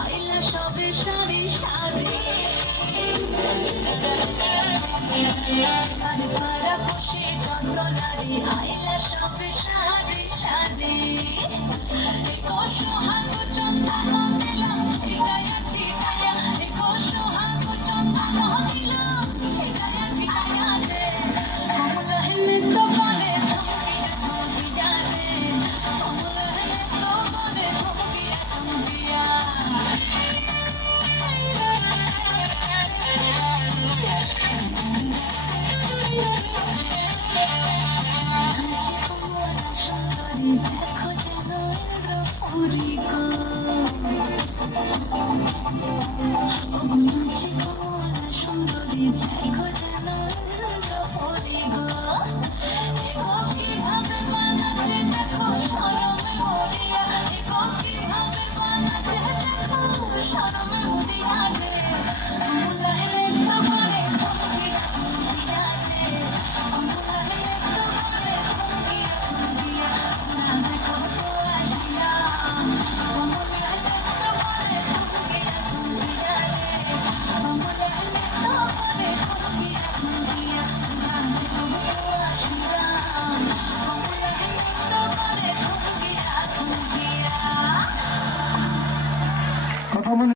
আইলা সবে সারি সারি আরে পারা বসে যত নারী আইলা সবে সারি সারি সোহাগ চন্দন দিলাম ছিটায়া ছিটায়া সোহাগ চন্দন দিলাম ছিটায়া ছিটায়া রে কমলা হেলে তো করে ধমকি যাবে কমলা হেলে তো করে ধমকিয়া সুন্দরী দেখো যেন ইন্দ্রপুরী গো নাচে কমলা সুন্দরী দেখো